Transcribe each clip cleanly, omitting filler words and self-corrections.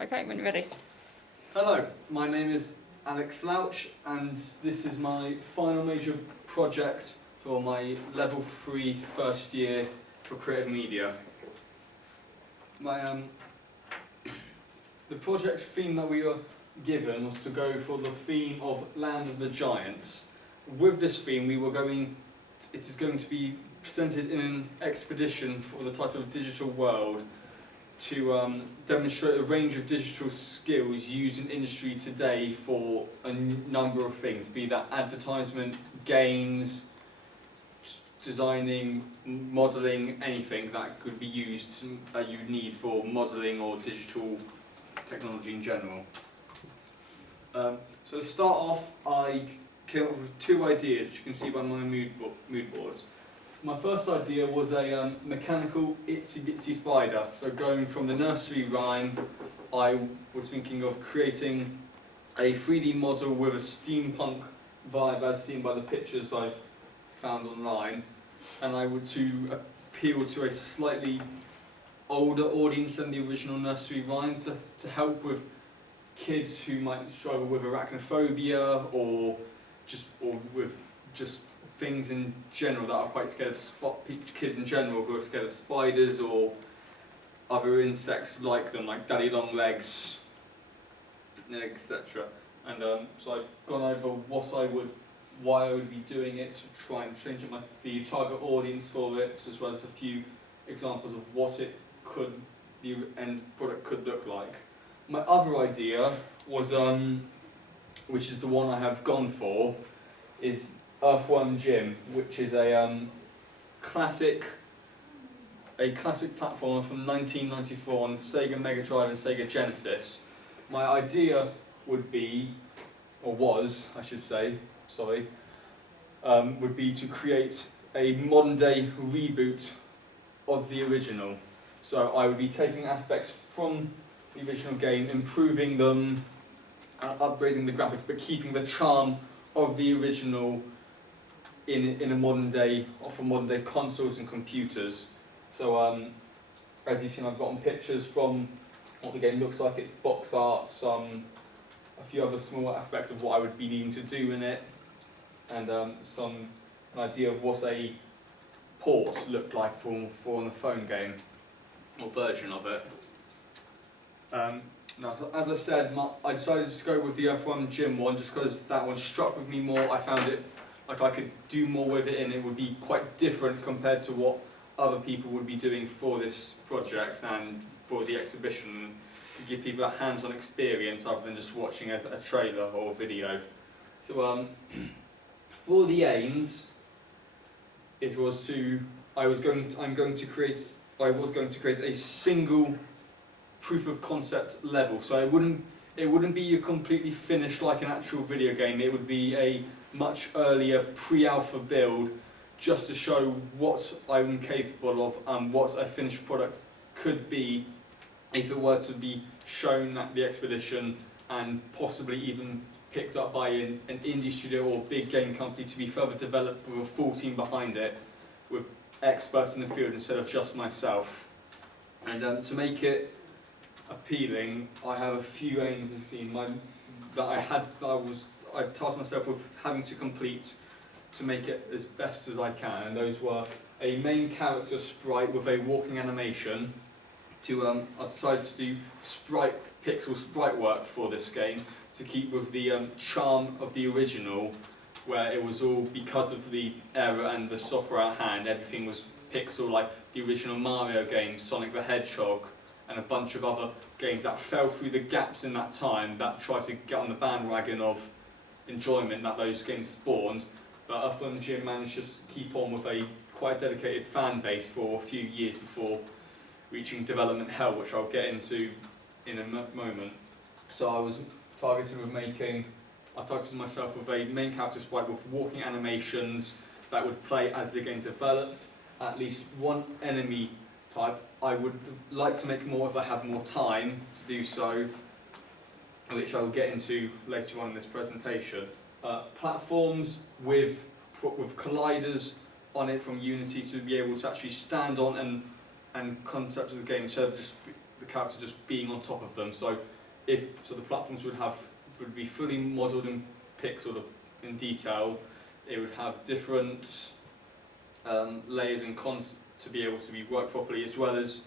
Okay, when you're ready. Hello, my name is Alex Slouch, and this is my final major project for my level 3 first year for creative media. The project theme that we were given was to go for the theme of Land of the Giants. With this theme, it is going to be presented in an expedition for the title of Digital World, to demonstrate a range of digital skills used in industry today for a number of things, be that advertisement, games, designing, modelling, anything that could be used that you need for modelling or digital technology in general. So to start off, I came up with two ideas, which you can see by my mood boards. My first idea was a mechanical itsy bitsy spider. So going from the nursery rhyme, I was thinking of creating a 3D model with a steampunk vibe as seen by the pictures I've found online, and I would to appeal to a slightly older audience than the original nursery rhymes, to help with kids who might struggle with arachnophobia or with things in general that are quite scared of kids in general who are scared of spiders or other insects like them, like daddy long legs, etc. And so I've gone over why I would be doing it, to try and change the target audience for it, as well as a few examples of what the end product could look like. My other idea was, which is the one I have gone for, is EarthWorm Gym, which is a classic platformer from 1994 on Sega Mega Drive and Sega Genesis. My idea would be, or was, I should say, sorry, would be to create a modern day reboot of the original. So I would be taking aspects from the original game, improving them, upgrading the graphics, but keeping the charm of the original in a modern day, for modern day consoles and computers. So as you've seen, I've gotten pictures from what the game looks like, its box art, a few other small aspects of what I would be needing to do in it, and an idea of what a port looked like for a phone game, or version of it. Now, so as I said, I decided to go with the EarthWorm Gym one just because that one struck with me more. I found it like I could do more with it, and it would be quite different compared to what other people would be doing for this project and for the exhibition, to give people a hands-on experience rather than just watching a trailer or video. So for the aims, it was I was going to create a single proof of concept level. So it wouldn't be a completely finished like an actual video game. It would be a much earlier pre-alpha build, just to show what I'm capable of and what a finished product could be if it were to be shown at the expedition and possibly even picked up by an indie studio or big game company to be further developed with a full team behind it, with experts in the field instead of just myself. And to make it appealing, I have a few aims you've seen I tasked myself with having to complete to make it as best as I can, and those were a main character sprite with a walking animation. I decided to do pixel sprite work for this game to keep with the charm of the original, where it was all, because of the era and the software at hand, everything was pixel, like the original Mario game, Sonic the Hedgehog, and a bunch of other games that fell through the gaps in that time that tried to get on the bandwagon of enjoyment that those games spawned. But EarthWorm Gym managed to keep on with a quite dedicated fan base for a few years before reaching development hell, which I'll get into in a moment. So I was targeted myself with a main character sprite with walking animations that would play as the game developed, at least one enemy type. I would like to make more if I have more time to do so, which I will get into later on in this presentation. Platforms with colliders on it from Unity to be able to actually stand on and concepts of the game, instead of just the character just being on top of them. So the platforms would be fully modelled and pixeled in detail. It would have different layers and cons to be able to be worked properly, as well as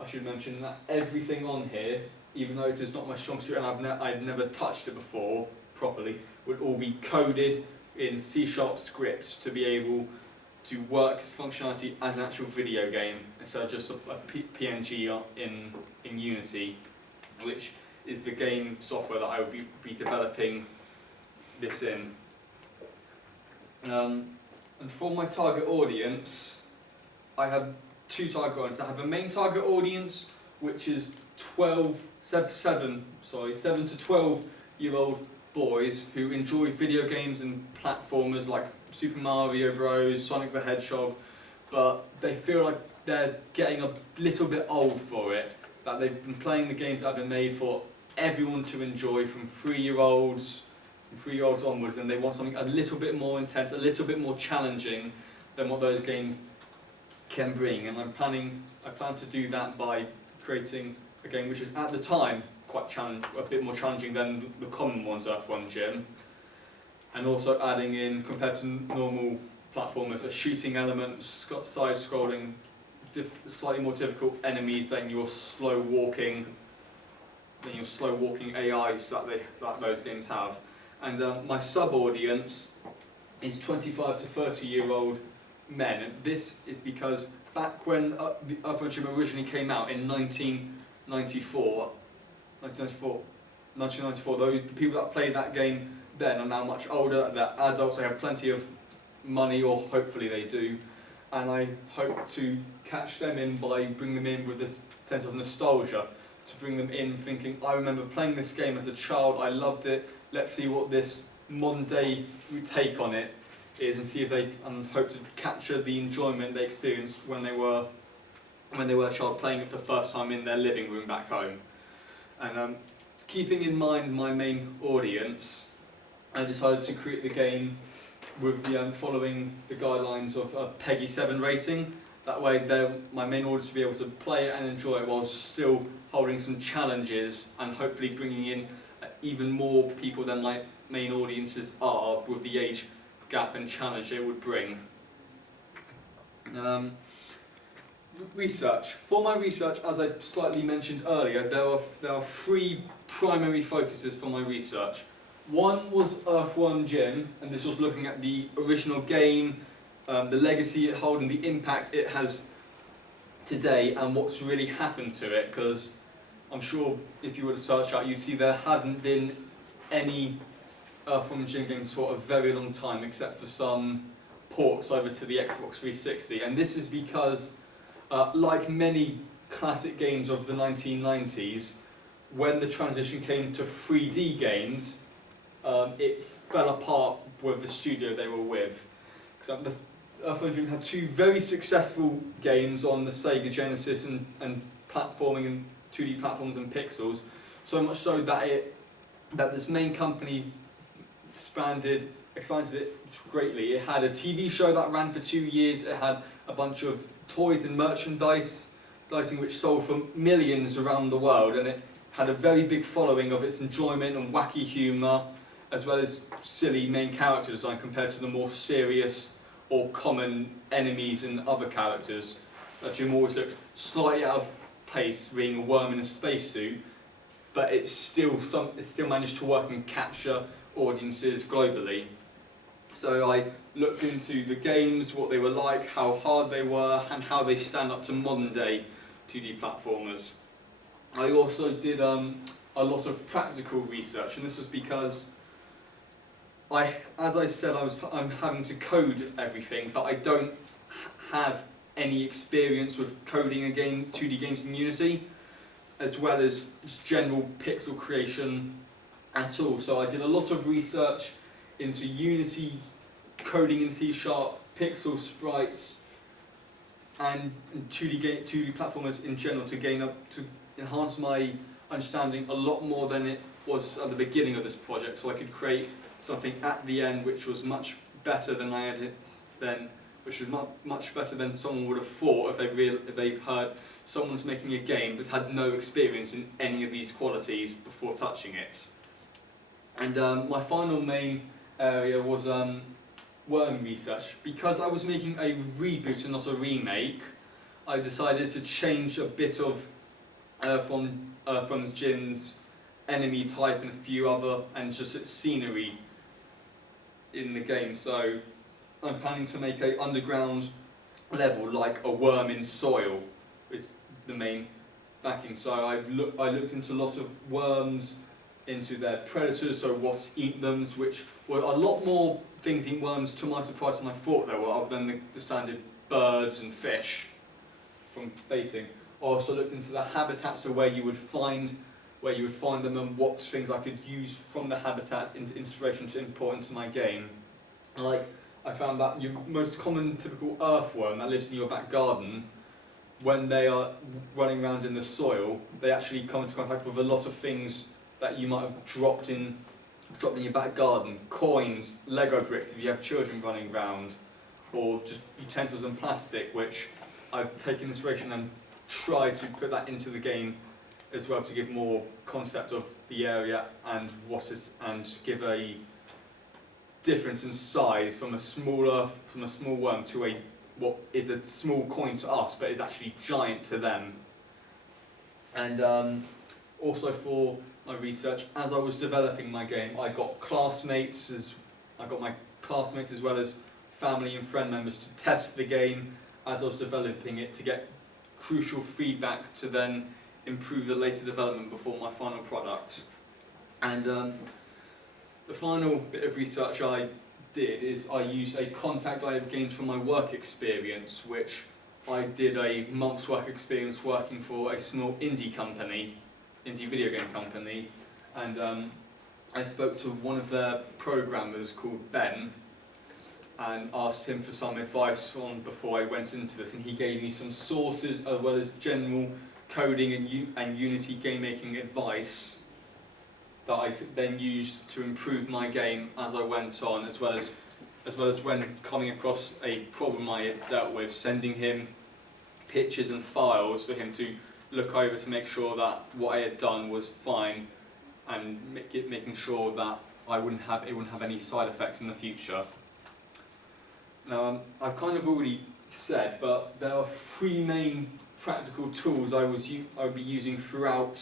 I should mention that everything on here, even though it is not my strong suit and I've never touched it before properly, would all be coded in C# script to be able to work its functionality as an actual video game instead of just a PNG in Unity, which is the game software that I will be developing this in. And for my target audience, I have two target audiences. I have a main target audience, which is 7 to 12-year-old boys who enjoy video games and platformers like Super Mario Bros, Sonic the Hedgehog, but they feel like they're getting a little bit old for it, that they've been playing the games that have been made for everyone to enjoy from 3-year-olds onwards, and they want something a little bit more intense, a little bit more challenging than what those games can bring. And I plan to do that by creating a game which is at the time a bit more challenging than the common ones, EarthWorm Jim, and also adding in, compared to normal platformers, a shooting element, side-scrolling, slightly more difficult enemies than your slow walking AIs that those games have. And my sub-audience is 25 to 30-year-old men, and this is because back when the EarthWorm Jim originally came out in 1994, the people that played that game then are now much older, they're adults, they have plenty of money, or hopefully they do, and I hope to catch them in by bringing them in with this sense of nostalgia, to bring them in thinking, I remember playing this game as a child, I loved it, let's see what this modern day take on it is, and see if they hope to capture the enjoyment they experienced when they were a child playing it for the first time in their living room back home. And keeping in mind my main audience, I decided to create the game with following the guidelines of a PEGI 7 rating. That way my main audience will be able to play it and enjoy it while still holding some challenges and hopefully bringing in even more people than my main audiences are with the age gap and challenge it would bring. Research. For my research, as I slightly mentioned earlier, there are 3 primary focuses for my research. One was EarthWorm Jim, and this was looking at the original game, the legacy it holds and the impact it has today and what's really happened to it, because I'm sure if you were to search out, you'd see there hadn't been any EarthWorm Jim games for a very long time, except for some ports over to the Xbox 360, and this is because like many classic games of the 1990s, when the transition came to 3D games, it fell apart with the studio they were with. The EarthWorm Jim had 2 very successful games on the Sega Genesis and platforming and 2D platforms and pixels, so much so that this main company expanded it greatly. It had a TV show that ran for 2 years, it had a bunch of toys and merchandising which sold for millions around the world, and it had a very big following of its enjoyment and wacky humour, as well as silly main character design compared to the more serious or common enemies and other characters. Jim always looked slightly out of place being a worm in a spacesuit, but it still managed to work and capture audiences globally. So I looked into the games, what they were like, how hard they were, and how they stand up to modern day 2D platformers. I also did a lot of practical research, and this was because as I said, I'm having to code everything, but I don't have any experience with coding 2D games in Unity, as well as just general pixel creation at all. So I did a lot of research into Unity coding in C#, pixel sprites, and 2D platformers in general to enhance my understanding a lot more than it was at the beginning of this project, so I could create something at the end which was much better than much better than someone would have thought if they heard someone's making a game that's had no experience in any of these qualities before touching it. And my final main area was worm research. Because I was making a reboot and not a remake, I decided to change a bit of EarthWorm's Jin's enemy type and a few other, and just its scenery in the game. So I'm planning to make a underground level like a worm in soil is the main backing. So I looked into a lot of worms, into their predators, so what eat them, which were a lot more things eat worms to my surprise than I thought there were, other than the standard birds and fish from baiting. I also looked into the habitats, so where you would find them and what things I could use from the habitats into inspiration to import into my game. Like, I found that your most common typical earthworm that lives in your back garden, when they are running around in the soil, they actually come into contact with a lot of things that you might have dropped in your back garden. Coins, Lego bricks if you have children running around, or just utensils and plastic, which I've taken inspiration and tried to put that into the game as well, to give more concept of the area and give a difference in size from a small worm to what is a small coin to us, but is actually giant to them. And also for my research, as I was developing my game, I got my classmates as well as family and friend members to test the game as I was developing it, to get crucial feedback to then improve the later development before my final product. And the final bit of research I did is I used a contact I had gained from my work experience, which I did a month's work experience working for a small indie video game company, and I spoke to one of their programmers called Ben and asked him for some advice before I went into this, and he gave me some sources as well as general coding and Unity game making advice that I could then use to improve my game as I went on, as well as when coming across a problem I had dealt with, sending him pictures and files for him to look over to make sure that what I had done was fine, and making sure that it wouldn't have any side effects in the future. Now, I've kind of already said, but there are three main practical tools I would be using through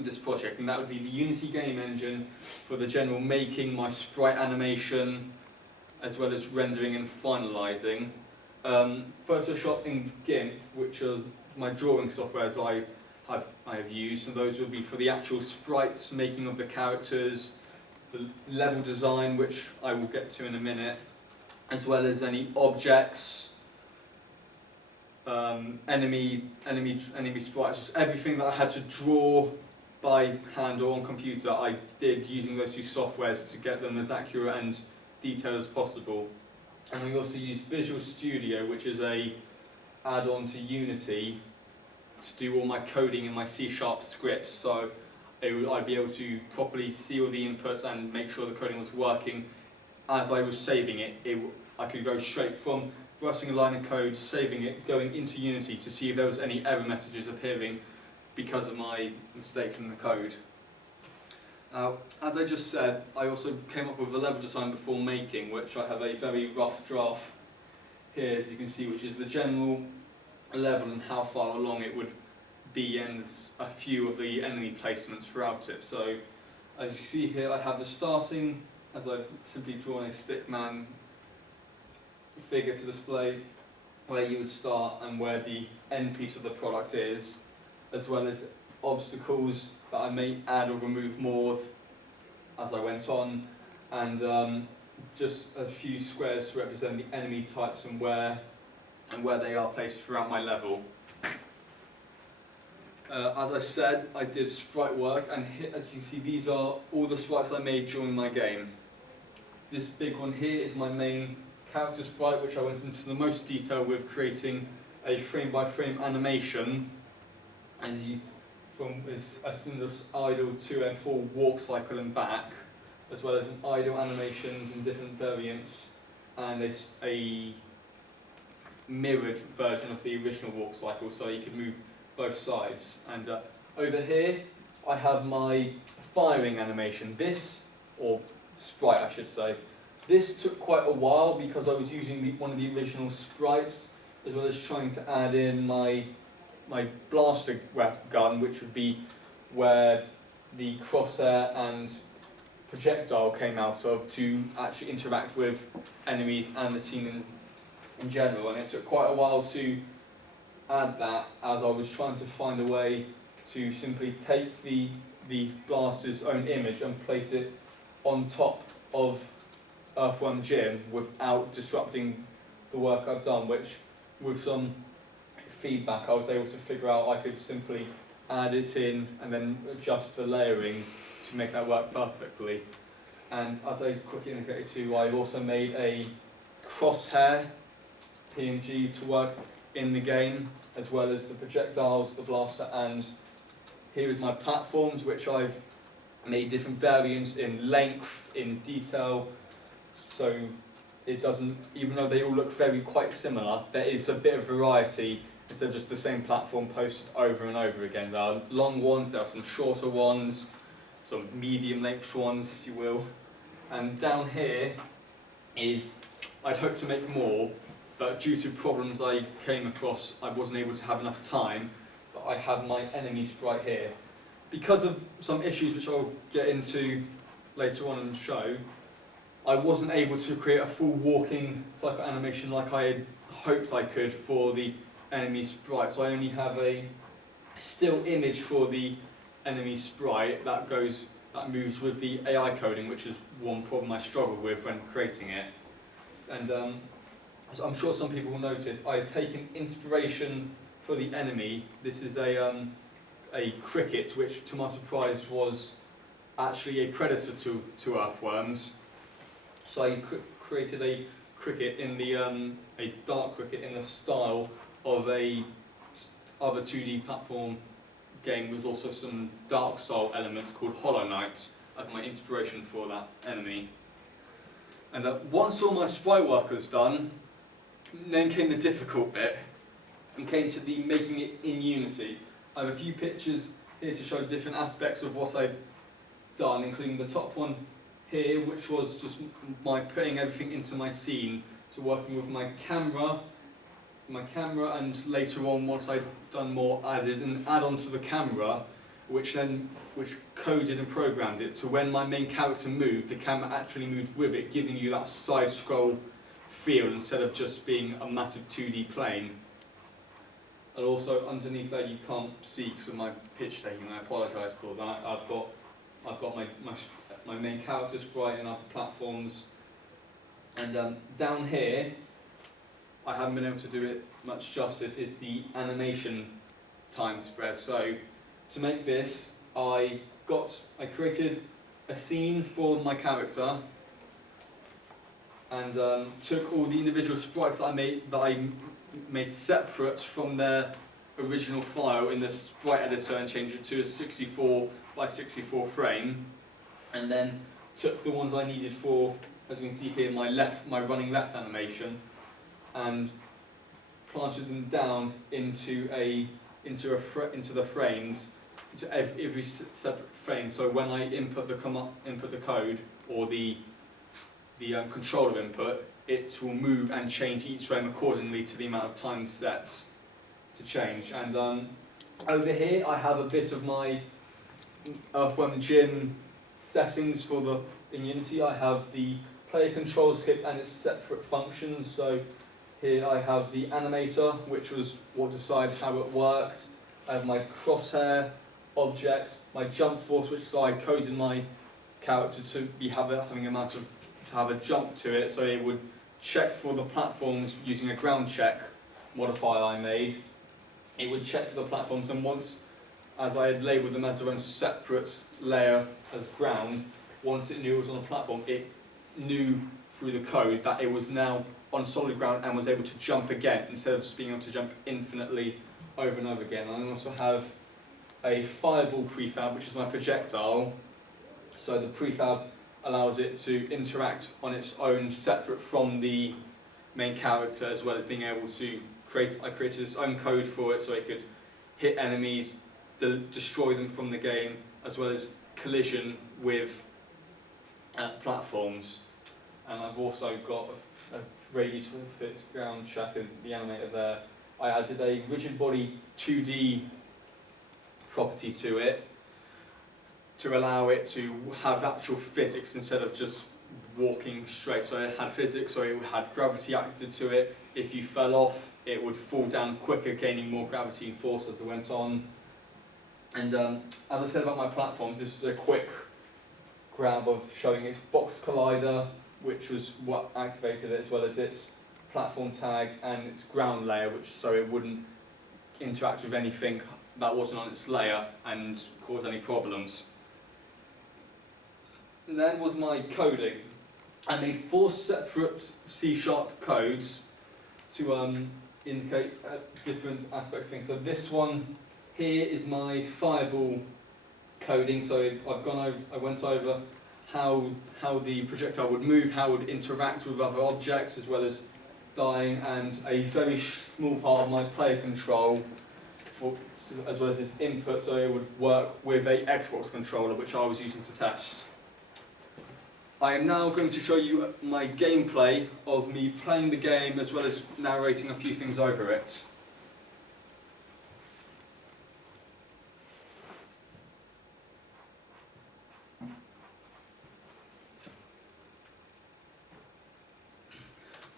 this project, and that would be the Unity game engine for the general making, my sprite animation, as well as rendering and finalising. Photoshop and GIMP, which are my drawing softwares I have used, and those would be for the actual sprites, making of the characters, the level design, which I will get to in a minute, as well as any objects, enemy sprites, just everything that I had to draw by hand or on computer, I did using those two softwares to get them as accurate and detailed as possible. And we also used Visual Studio, which is a add-on to Unity, to do all my coding in my C# scripts, so I'd be able to properly see all the inputs and make sure the coding was working. As I was saving it, I could go straight from writing a line of code, saving it, going into Unity to see if there was any error messages appearing because of my mistakes in the code. As I just said, I also came up with a level design before making, which I have a very rough draft here, as you can see, which is the general level and how far along it would be, and a few of the enemy placements throughout it. So, as you see here, I have the starting, as I've simply drawn a stickman figure to display where you would start and where the end piece of the product is, as well as obstacles that I may add or remove more of as I went on, and just a few squares to represent the enemy types and where they are placed throughout my level. As I said, I did sprite work, and as you can see, these are all the sprites I made during my game. This big one here is my main character sprite, which I went into the most detail with, creating a frame-by-frame animation, as in this idle to and full walk cycle and back, as well as an idle animations in different variants, and a mirrored version of the original walk cycle, so you could move both sides. And over here, I have my firing animation. This, or sprite I should say, this took quite a while because I was using one of the original sprites, as well as trying to add in my blaster gun, which would be where the crosshair and projectile came out of to actually interact with enemies and the scene in general. And it took quite a while to add that, as I was trying to find a way to simply take the blaster's own image and place it on top of EarthWorm Gym without disrupting the work I've done, which with some feedback I was able to figure out I could simply add it in and then adjust the layering to make that work perfectly. And as I quickly indicated too, I've also made a crosshair PNG to work in the game, as well as the projectiles, the blaster, and here is my platforms, which I've made different variants in length, in detail, so it doesn't, even though they all look quite similar, there is a bit of variety instead of just the same platform posted over and over again. There are long ones, there are some shorter ones, some medium length ones, if you will. And down here is, I'd hoped to make more, but due to problems I came across, I wasn't able to have enough time, but I have my enemy sprite here. Because of some issues which I'll get into later on in the show, I wasn't able to create a full walking cycle animation like I had hoped I could for the enemy sprite. So I only have a still image for the enemy sprite that moves with the AI coding, which is one problem I struggled with when creating it. And so I'm sure some people will notice I've taken inspiration for the enemy. This is a cricket, which to my surprise was actually a predator to earthworms. So I created a cricket in the a dark cricket in the style of a other 2D platform game with also some Dark Soul elements called Hollow Knight as my inspiration for that enemy. And once all my sprite work was done, then came the difficult bit, and came to the making it in Unity. I have a few pictures here to show different aspects of what I've done, including the top one here, which was just my putting everything into my scene. So working with my camera, and later on, once I'd done more, added an add-on to the camera, which coded and programmed it to when my main character moved, the camera actually moved with it, giving you that side scroll feel instead of just being a massive 2D plane. And also underneath there you can't see because of my pitch taking, I apologise for that. I've got my main character sprite and other platforms. And down here, I haven't been able to do it much justice, is the animation time spread. So to make this, I created a scene for my character and took all the individual sprites that I made separate from their original file in the sprite editor and changed it to a 64 by 64 frame, and then took the ones I needed for, as you can see here, my running left animation, and planted them down into the frames, into every separate frame. So when I input the code or the controller input, it will move and change each frame accordingly to the amount of time set to change. And over here I have a bit of my EarthWorm Gym settings in Unity. I have the player control script and its separate functions. So here I have the animator, which was what decided how it worked. I have my crosshair object, my jump force, which I coded my character to have a jump to it, so it would check for the platforms using a ground check modifier I made. It would check for the platforms, and once, as I had labelled them as their own separate layer as ground, once it knew it was on a platform, it knew through the code that it was now on solid ground and was able to jump again, instead of just being able to jump infinitely over and over again. And I also have a fireball prefab, which is my projectile. So the prefab allows it to interact on its own, separate from the main character, as well as being able to I created its own code for it so it could hit enemies, destroy them from the game, as well as collision with platforms. And I've also got a radius for its ground check and the animator there. I added a rigid body 2D property to it to allow it to have actual physics instead of just walking straight. So it had physics, so it had gravity acted to it. If you fell off, it would fall down quicker, gaining more gravity and force as it went on. And as I said about my platforms, this is a quick grab of showing its box collider, which was what activated it, as well as its platform tag and its ground layer, which so it wouldn't interact with anything that wasn't on its layer and cause any problems. And then was my coding. I made 4 separate C# codes to indicate different aspects of things. So this one here is my fireball coding. So I went over how the projectile would move, how it would interact with other objects, as well as dying, and a very small part of my player control, as well as this input, so it would work with a Xbox controller, which I was using to test. I am now going to show you my gameplay of me playing the game, as well as narrating a few things over it.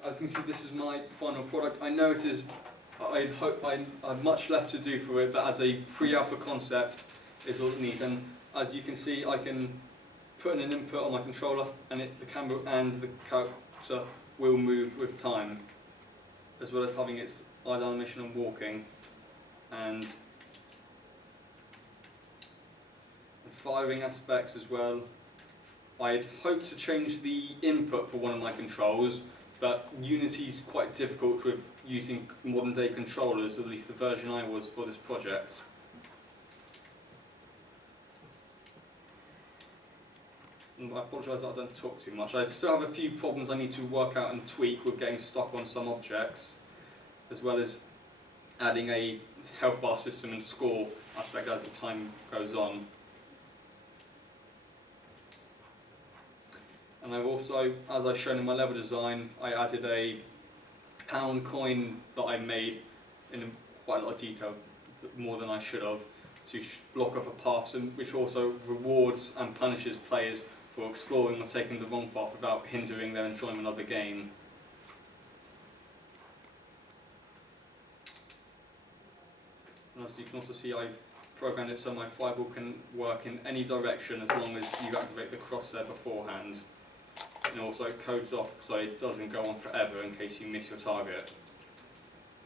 As you can see, this is my final product. I know it is, I have much left to do for it, but as a pre-alpha concept, it's all it needs. And as you can see, I can put in an input on my controller, and the camera and the character will move with time, as well as having its eye animation and walking, and firing aspects as well. I'd hoped to change the input for one of my controls, but Unity's quite difficult with using modern day controllers, at least the version I was for this project. And I apologise that I don't talk too much. I still have a few problems I need to work out and tweak with getting stuck on some objects, as well as adding a health bar system and score aspect as the time goes on. And I've also, as I've shown in my level design, I added a pound coin that I made in quite a lot of detail, more than I should have, to block off a path, which also rewards and punishes players for exploring or taking the wrong path without hindering their enjoyment of the game. And as you can also see, I've programmed it so my fireball can work in any direction as long as you activate the crosshair beforehand. And also it codes off so it doesn't go on forever in case you miss your target,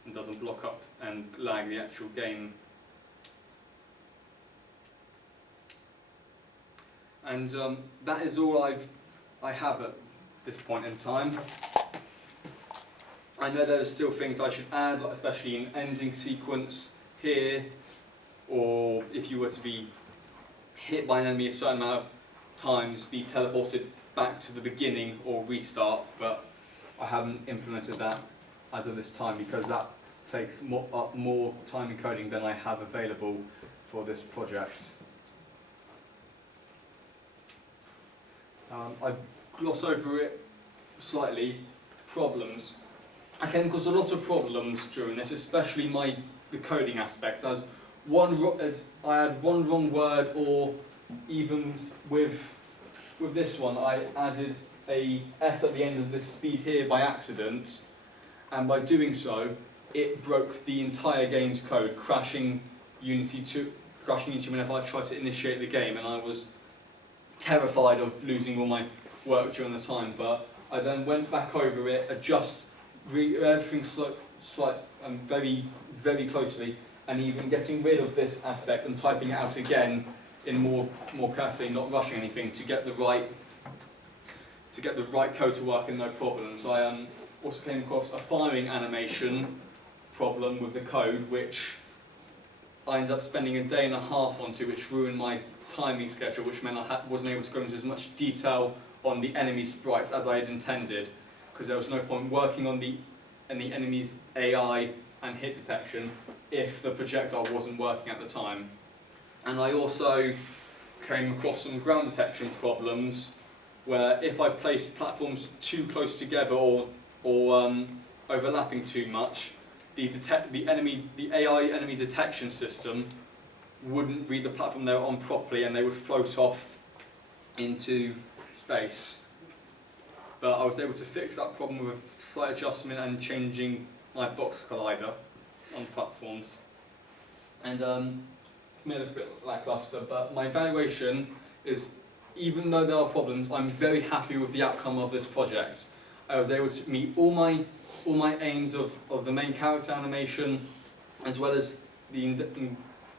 and doesn't block up and lag the actual game. And that is all I have at this point in time. I know there are still things I should add, like especially an ending sequence here, or if you were to be hit by an enemy a certain amount of times, be teleported back to the beginning or restart, but I haven't implemented that as of this time because that takes more time in coding than I have available for this project. I gloss over it slightly. Problems. I came across a lot of problems during this, especially the coding aspects. As I had one wrong word, or even with this one, I added a S at the end of this speed here by accident, and by doing so, it broke the entire game's code, crashing Unity whenever I tried to initiate the game, and I was terrified of losing all my work during the time. But I then went back over it, everything very, very closely, and even getting rid of this aspect and typing it out again in more carefully, not rushing anything, to get the right code to work and no problems. I also came across a firing animation problem with the code, which I ended up spending a day and a half onto, which ruined my timing schedule, which meant I wasn't able to go into as much detail on the enemy sprites as I had intended. because there was no point working on the enemy's AI and hit detection if the projectile wasn't working at the time. And I also came across some ground detection problems where if I placed platforms too close together or overlapping too much, the AI enemy detection system wouldn't read the platform they were on properly, and they would float off into space. But I was able to fix that problem with slight adjustment and changing my box collider on platforms. And it's made it a bit lackluster, but my evaluation is, even though there are problems, I'm very happy with the outcome of this project. I was able to meet all my aims of the main character animation, as well as the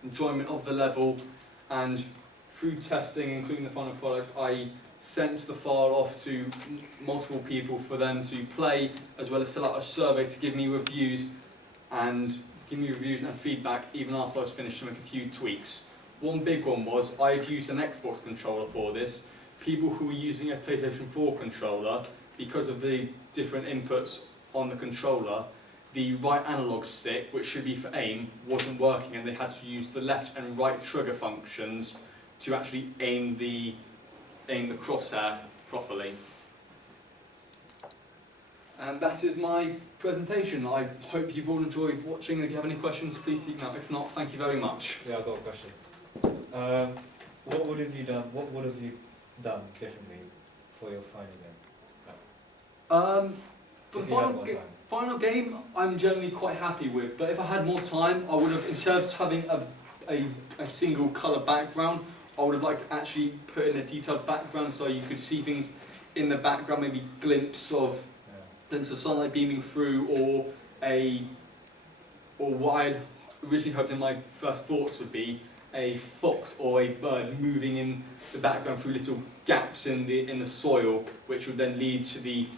enjoyment of the level, and through testing, including the final product, I sent the file off to multiple people for them to play, as well as fill out a survey to give me reviews and feedback even after I was finished, to make a few tweaks. One big one was, I've used an Xbox controller for this. People who were using a PlayStation 4 controller, because of the different inputs on the controller, the right analog stick, which should be for aim, wasn't working, and they had to use the left and right trigger functions to actually aim the crosshair properly. And that is my presentation. I hope you've all enjoyed watching, and if you have any questions, please speak now. If not, thank you very much. Yeah, I've got a question. What would have you done differently for your final game? For the final game, I'm generally quite happy with, but if I had more time, I would have, instead of having a single colour background, I would have liked to actually put in a detailed background so you could see things in the background, maybe glimpse of sunlight beaming through, or what I'd originally hoped in my first thoughts would be a fox or a bird moving in the background through little gaps in the soil, which would then lead to the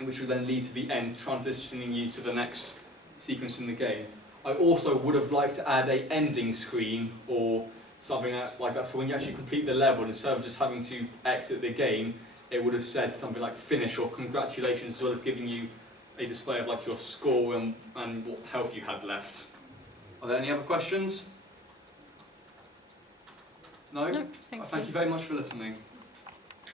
end, transitioning you to the next sequence in the game. I also would have liked to add an ending screen or something like that, so when you actually complete the level, instead of just having to exit the game, it would have said something like finish or congratulations, as well as giving you a display of like your score and what health you had left. Are there any other questions? No? No, thank you Thank you very much for listening.